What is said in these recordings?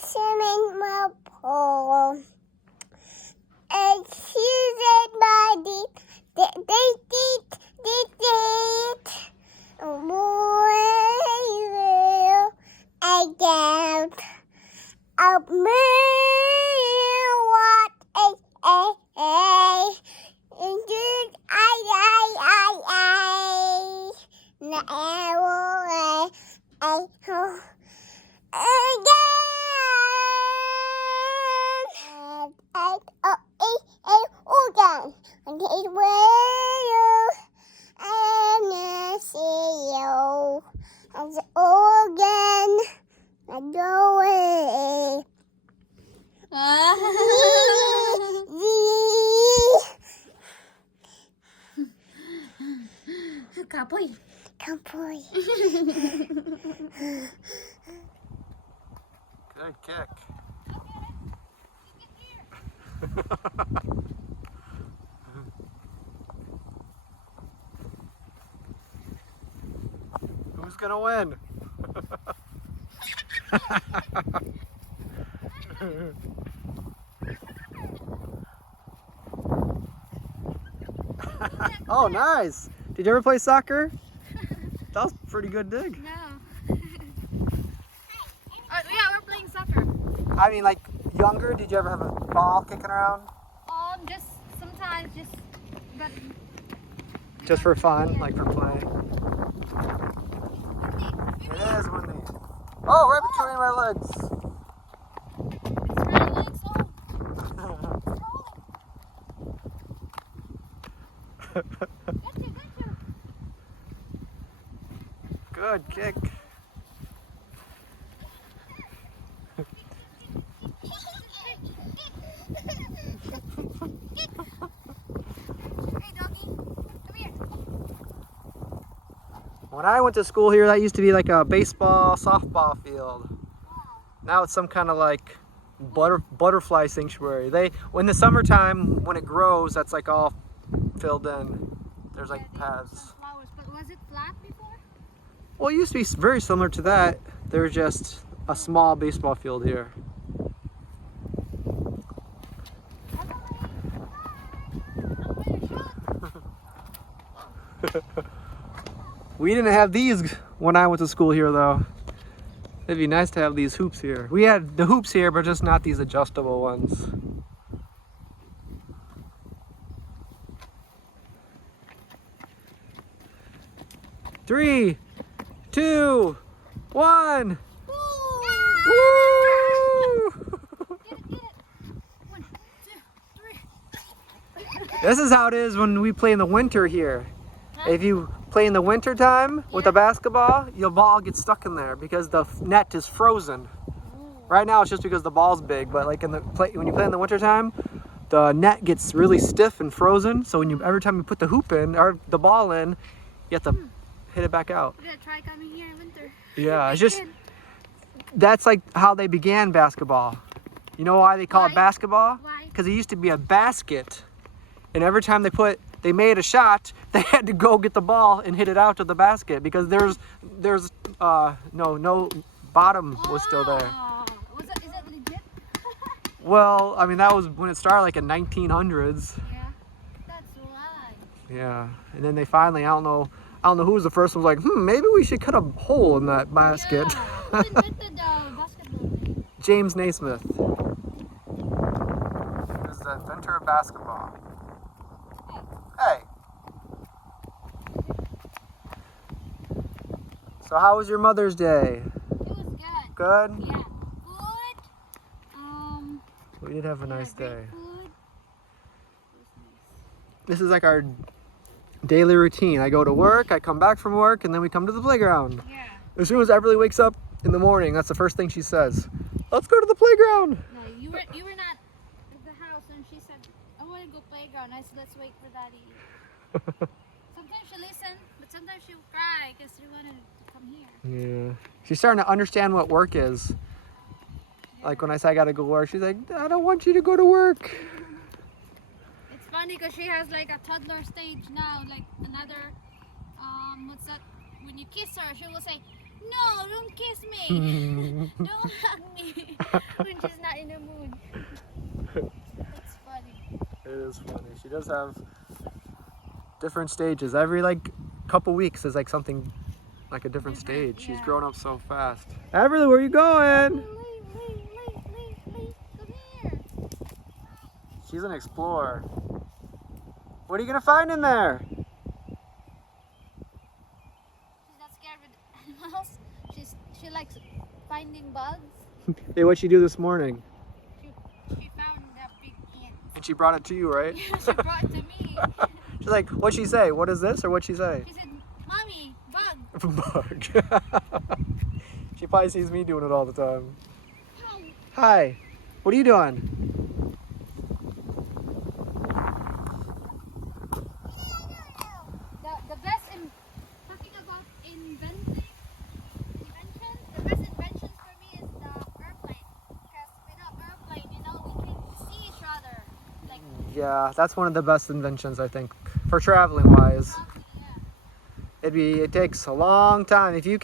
swimming pool. And she's in body. They will again. A what a indeed I no again and it will and see you as again and go away. Kapoy. Kapoy. Good kick. Who's gonna win? Oh, nice. Did you ever play soccer? That was a pretty good dig. No. Yeah, we're playing soccer. I mean, like, younger, did you ever have a ball kicking around? Just sometimes, but Just for fun, like for play? It is windy. Oh, right between my legs. Good kick. When I went to school here, that used to be like a baseball, softball field. Now it's some kind of like butterfly sanctuary. When the summertime, when it grows, that's like all filled in. There's like paths. Flowers, but was it flat before? Well, it used to be very similar to that. There's just a small baseball field here. We didn't have these when I went to school here, though. It'd be nice to have these hoops here. We had the hoops here, but just not these adjustable ones. Three, 2, 1. Woo! This is how it is when we play in the winter here. If you play in the winter time with a basketball, your ball gets stuck in there because the net is frozen. Right now it's just because the ball's big, but like when you play in the winter time, the net gets really stiff and frozen. So every time you put the hoop in or the ball in, you have to hit it back out. We're gonna try coming here in winter. Yeah, it's just that's like how they began basketball. You know why they call it basketball? Why? Because it used to be a basket, and every time they made a shot, they had to go get the ball and hit it out to the basket because there's no bottom was still there. Is it legit? Well, I mean that was when it started, like in 1900s. Yeah, that's why. Yeah, and then they finally, I don't know who was the first one, was like, maybe we should cut a hole in that basket. Yeah. Who invented basketball? James Naismith. He was the inventor of basketball. Hey. So how was your Mother's Day? It was good. Good? Yeah. Food. We did have a nice great day. Food. It was nice. This is like our daily routine. I go to work, I come back from work, and then we come to the playground. Yeah. As soon as Everly wakes up in the morning, that's the first thing she says. Let's go to the playground. No, you were not at the house, and she said, "I want to go playground." I said, "Let's wait for Daddy." Sometimes she listen, but sometimes she'll cry because she wanted to come here. Yeah. She's starting to understand what work is. Like when I say I gotta go to work, she's like, I don't want you to go to work. It's funny because she has like a toddler stage now, like another, what's that? When you kiss her, she will say, No, don't kiss me. Don't hug me when she's not in the mood. That's funny. It is funny. She does have different stages. Every like couple weeks is like something like a different stage. She's Yeah. grown up so fast. Everly, where are you going? Lee, come here. She's an explorer. What are you gonna find in there? She's not scared with animals. She likes finding bugs. Hey, what'd she do this morning? She found that big ant. And she brought it to you, right? She brought it to me. She's like, what'd she say? What is this? Or what'd she say? She said, "Mommy, bug." Bug. She probably sees me doing it all the time. Hi. Hi. What are you doing? The best in talking about inventions, the best inventions for me is the airplane. Because without airplane, we can see each other. Like, Yeah, that's one of the best inventions, I think, for traveling wise. yeah. It takes a long time. If you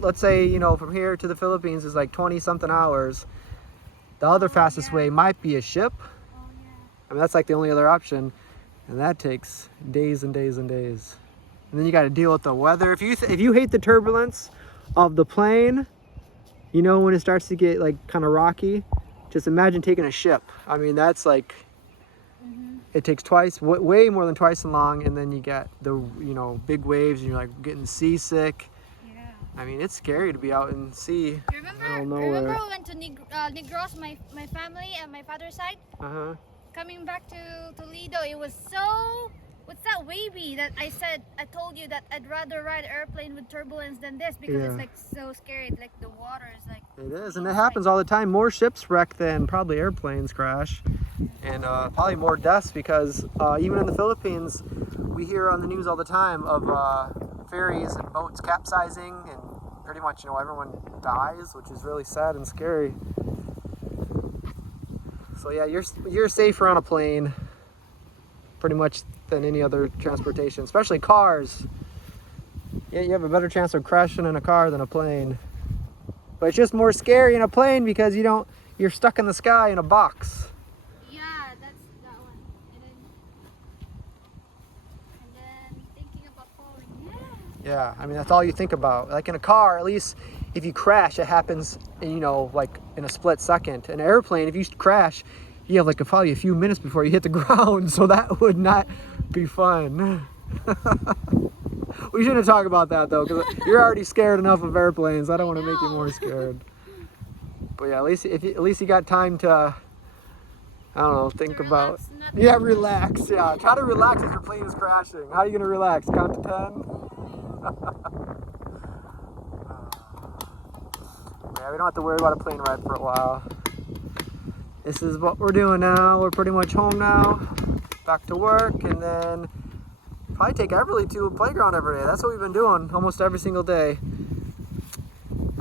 let's say, from here to the Philippines is like 20 something hours. The other fastest way might be a ship. Oh, yeah. I mean, that's like the only other option. And that takes days and days and days. And then you got to deal with the weather. If you hate the turbulence of the plane, when it starts to get like kind of rocky, just imagine taking a ship. I mean, that's like, it takes way more than twice as long. And then you get the, big waves and you're like getting seasick. Yeah. I mean, it's scary to be out in sea. Remember we went to Negros, my family and my father's side? Uh-huh. Coming back to Toledo, it was so, what's that, wavy that I told you that I'd rather ride an airplane with turbulence than this because it's like so scary. Like the water is like. It is, and it happens all the time. More ships wreck than probably airplanes crash, and probably more deaths because even in the Philippines, we hear on the news all the time of ferries and boats capsizing, and pretty much everyone dies, which is really sad and scary. So yeah, you're safer on a plane, pretty much than any other transportation, especially cars. Yeah, you have a better chance of crashing in a car than a plane. But it's just more scary in a plane because you're stuck in the sky in a box. Yeah, that's that one. And then thinking about falling. Yeah, I mean, that's all you think about. Like in a car, at least if you crash, it happens, like in a split second. An airplane, if you crash, you have like probably a few minutes before you hit the ground, so that would not be fun. We shouldn't talk about that though, because you're already scared enough of airplanes. I don't want to make you more scared. But yeah, at least you got time to, I don't know, think about. Relax. Yeah, try to relax as your plane is crashing. How are you gonna relax? Count to 10. Yeah, we don't have to worry about a plane ride for a while. This is what we're doing now. We're pretty much home now. Back to work, and then probably take Everly to a playground every day. That's what we've been doing almost every single day.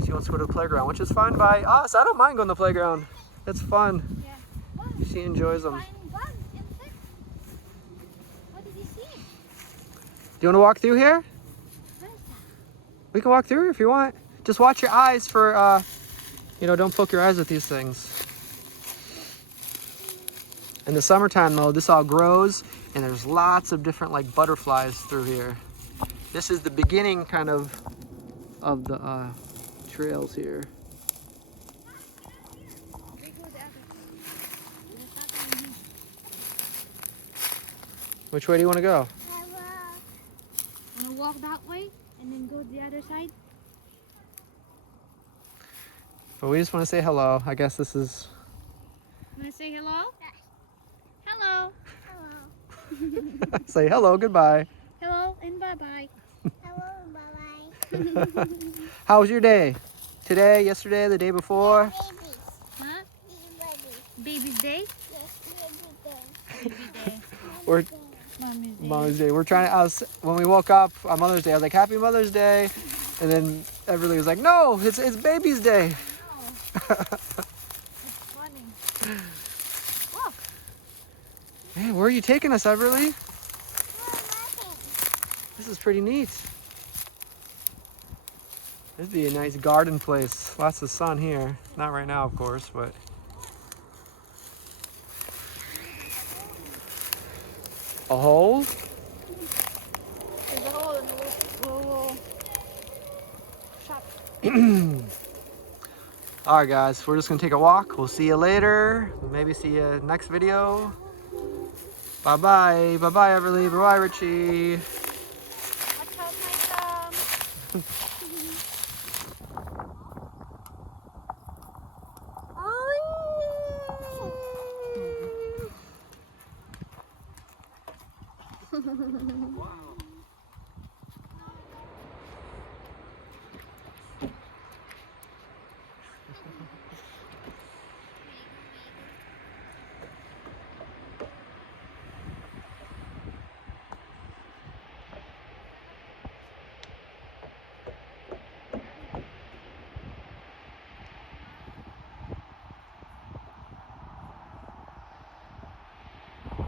She wants to go to the playground, which is fine by us. I don't mind going to the playground. It's fun. Yeah. She enjoys them. What did you see? Do you want to walk through here? Where is that? We can walk through if you want. Just watch your eyes for, don't poke your eyes with these things. In the summertime though, this all grows and there's lots of different like butterflies through here. This is the beginning kind of the trails here. Which way do you want to go? Want to walk that way and then go the other side? But we just want to say hello. I guess this is... You want to say hello? Hello. Say hello, goodbye. Hello and bye-bye. Hello, bye-bye. How was your day? Today, yesterday, the day before? Babies. Huh? Babies. Baby's day? Yes, baby day. Baby day. We're Mommy's day. Mother's Day. We're trying to, when we woke up on Mother's Day, I was like, Happy Mother's Day. And then everybody was like, no, it's baby's day. It's funny. Look. Man, where are you taking us, Everly? Oh, nothing. This is pretty neat. This'd be a nice garden place. Lots of sun here. Not right now, of course, but. A hole? There's a hole in the little shop. Alright guys, we're just gonna take a walk. We'll see you later. We'll maybe see you next video. Bye bye. Bye bye Everly. Bye bye Richie. Watch out, my thumb.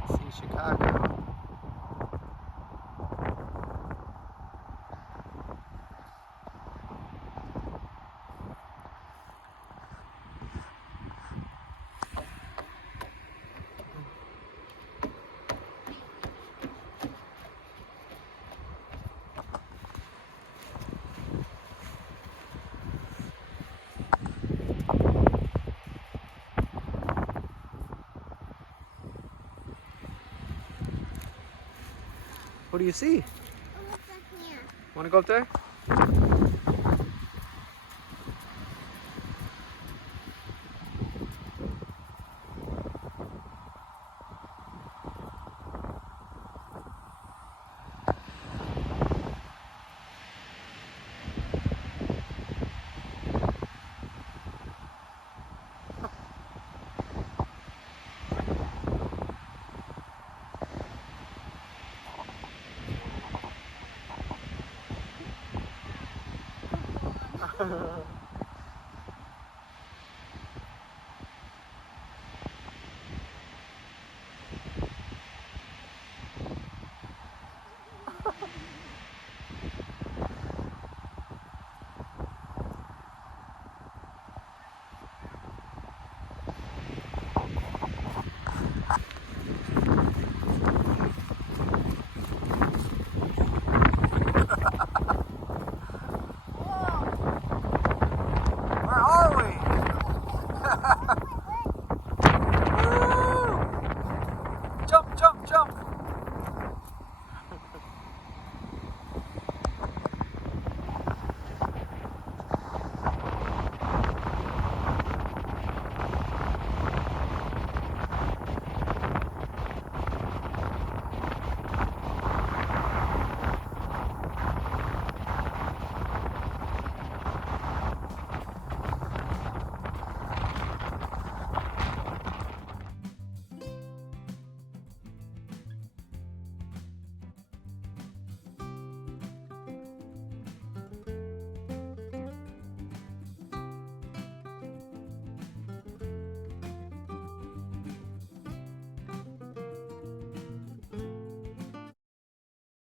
See Chicago. What do you see? What's up here? Want to go up there?